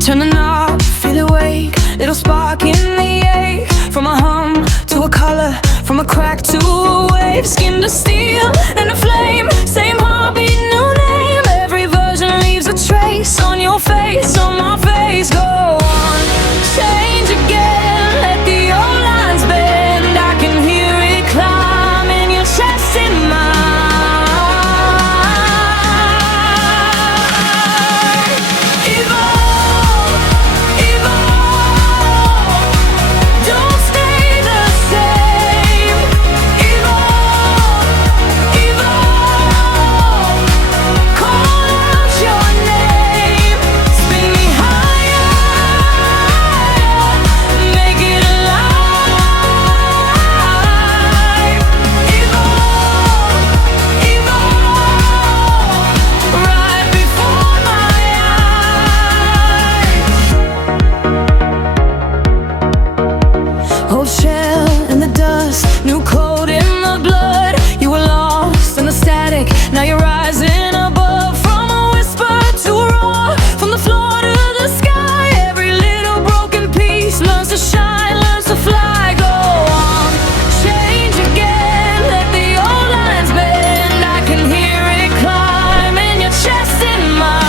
Turn the knob, feel awake, little spark in the air. From a hum to a color, from a crack to a wave. Skin to steel and a flame, same heartbeat, new name. Every version leaves a trace on your face, on my face. Go on, change again, let the old lines bend. I can hear it climb in your chest, in mine. Old shell in the dust, new code in the blood. You were lost in the static, now you're rising above. From a whisper to a roar, from the floor to the sky. Every little broken piece learns to shine, learns to fly. Go on, change again, let the old lines bend. I can hear it climb in your chest, in mine.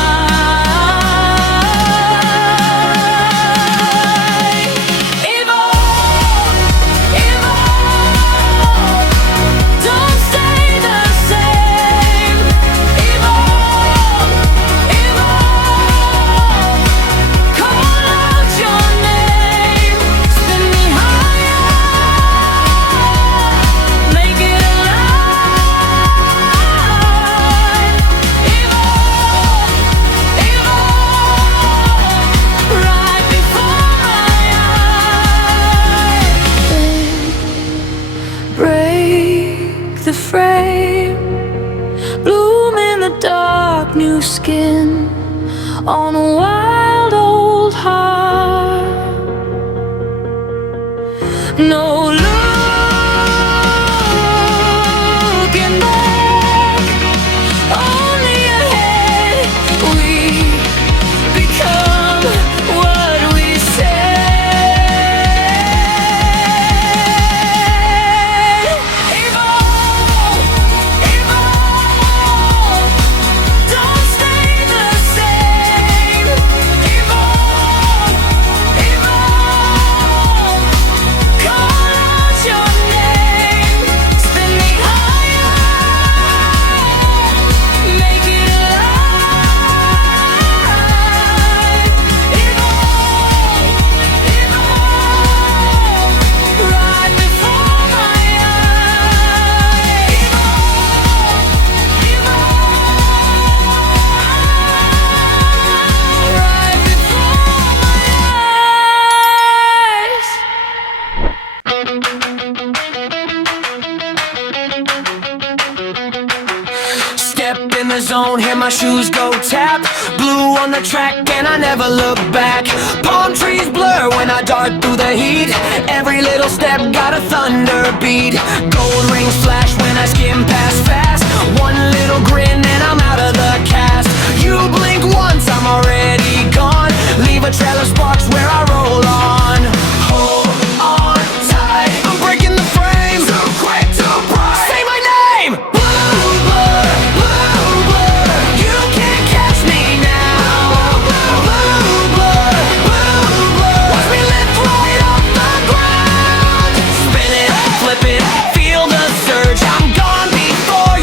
The frame, bloom in the dark, new skin on a wild old heart. No looking back, only ahead. We become what we say. In the zone, hear my shoes go tap. Blue on the track and I never look back. Palm trees blur when I dart through the heat. Every little step got a thunder beat. Gold rings flash when I skim past fast. One little grin and I'm out of the cast. You blink once, I'm already gone. Leave a trail of sparks where I roll on. Hold on tight, I'm breaking the frame. Too quick, too bright. Say my name. Blue blur, blue blur. You can't catch me now. Blue blur, blue blur. Watch me lift right off the ground. Spin it, flip it, feel the surge. I'm gone before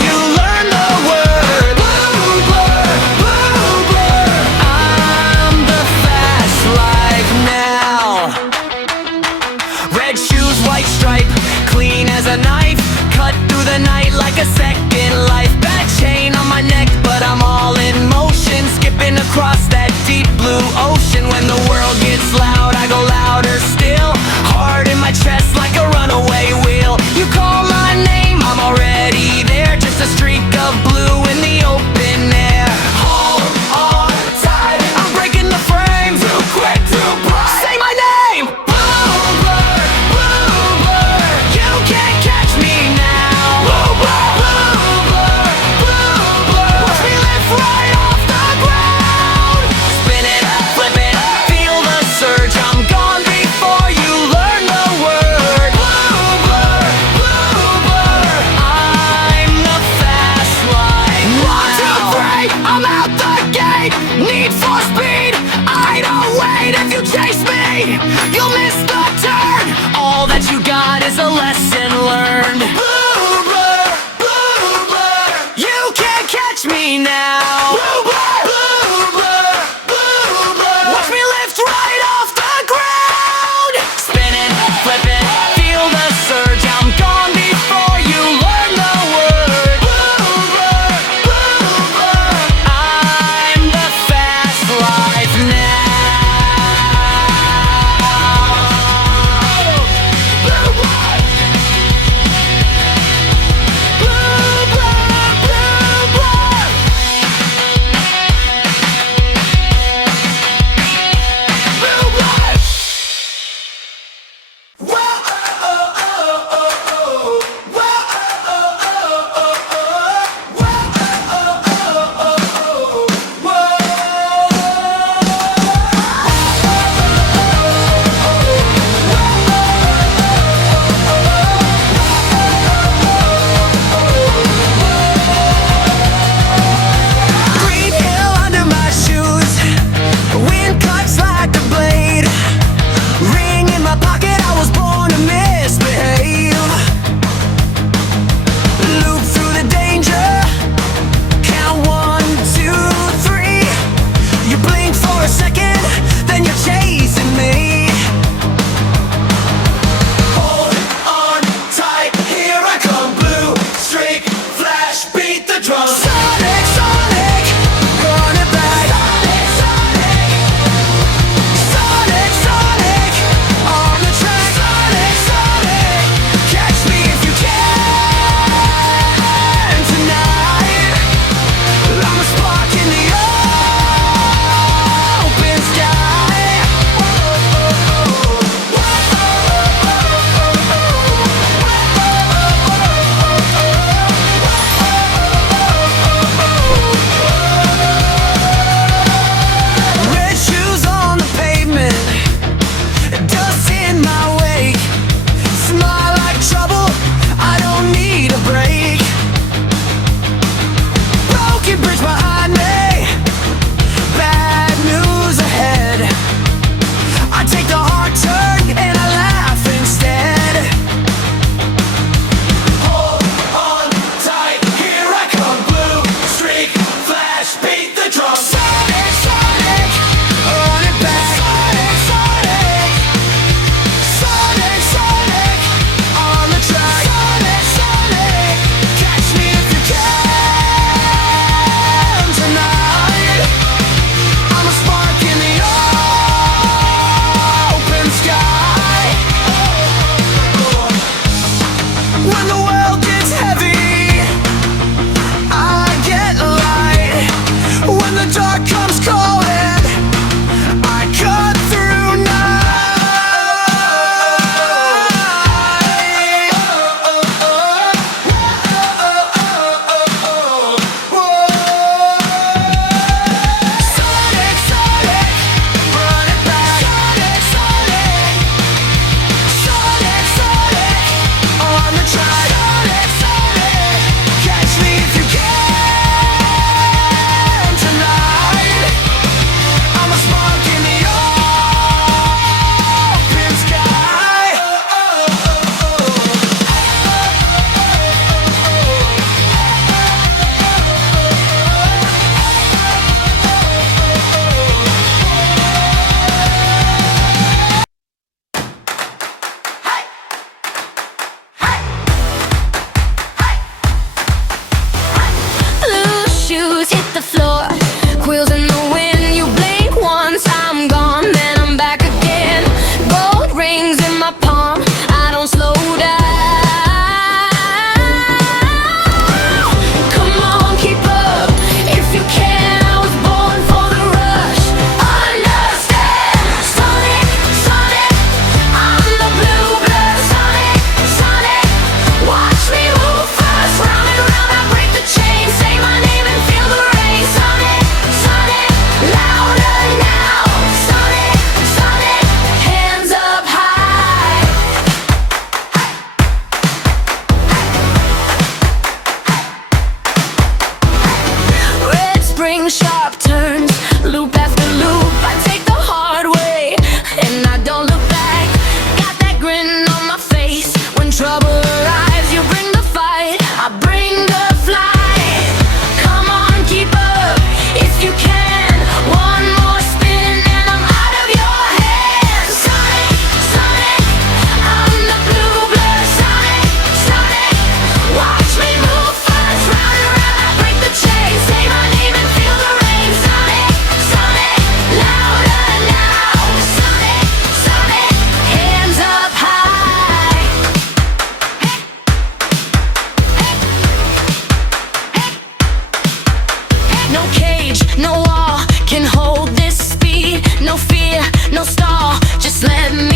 now. Blue blur, blue blur, blue blur. Watch me lift right off the ground. Spinning, flipping, feel the surge. I'm gone before you learn the word. Blue blur, blue blur. I'm the fast life now. Blue blur, blue blur, blue blur. Blue blur. Whoa, oh, oh, oh, oh, oh. Whoa, oh, oh, oh, oh, oh. Whoa, oh, oh, oh, oh, oh. Green hill under my shoes. Wind cuts like a blade. Ring in my pocket, I was born to misbehave. Loop through the danger. Count 1, 2, 3. You blink for a second, then you're chasing me. Hold on tight, here I come. Blue streak, flash, beat the drum. Sonic, Sonic, run it back. Sonic, Sonic, Sonic, Sonic, on the track. Sonic, Sonic, catch me if you can tonight. I'm a spark in the open sky. Red shoes on the pavement, dust in my wake. Smile like trouble, I don't need a break. Broken bridge behind me, bad news ahead. I take the hard turn and I laugh instead. Hold on tight, here I come. Blue streak, flash, beat the drum. Sonic, Sonic, run it back. Sonic, Sonic, Sonic, Sonic, on the track. Sonic, Sonic, catch me if you can tonight. I'm a spark in the open sky. When the world gets heavy, I get light. When the dark comes calling, I cut through Sonic, Sonic, run it back. Sonic, Sonic, Sonic, Sonic, on the track. Sonic, Sonic, catch me if you can tonight. I'm a spark in the open sky. Blue shoes hit the floor, wheels in the wind. You blink once, I'm gone, then I'm back again. Gold rings in my palm, I don't slow down. Come on, keep up if you can. I was born for the rush. Understand, Sonic, Sonic, I'm the blue blood. Sonic, Sonic, watch me move fast. Round and round, I break the chain. Say my name and feel the rain. Sonic, Sonic, louder now. Sonic, Sonic, hands up high. Red spring, sharp turns, loop after loop. I take the hard way, and I don't look back. Got that grin on my face when trouble arrives. You bring the fight, I bring the flight. Come on, keep up No wall can hold this speed. No fear, no stall, just let me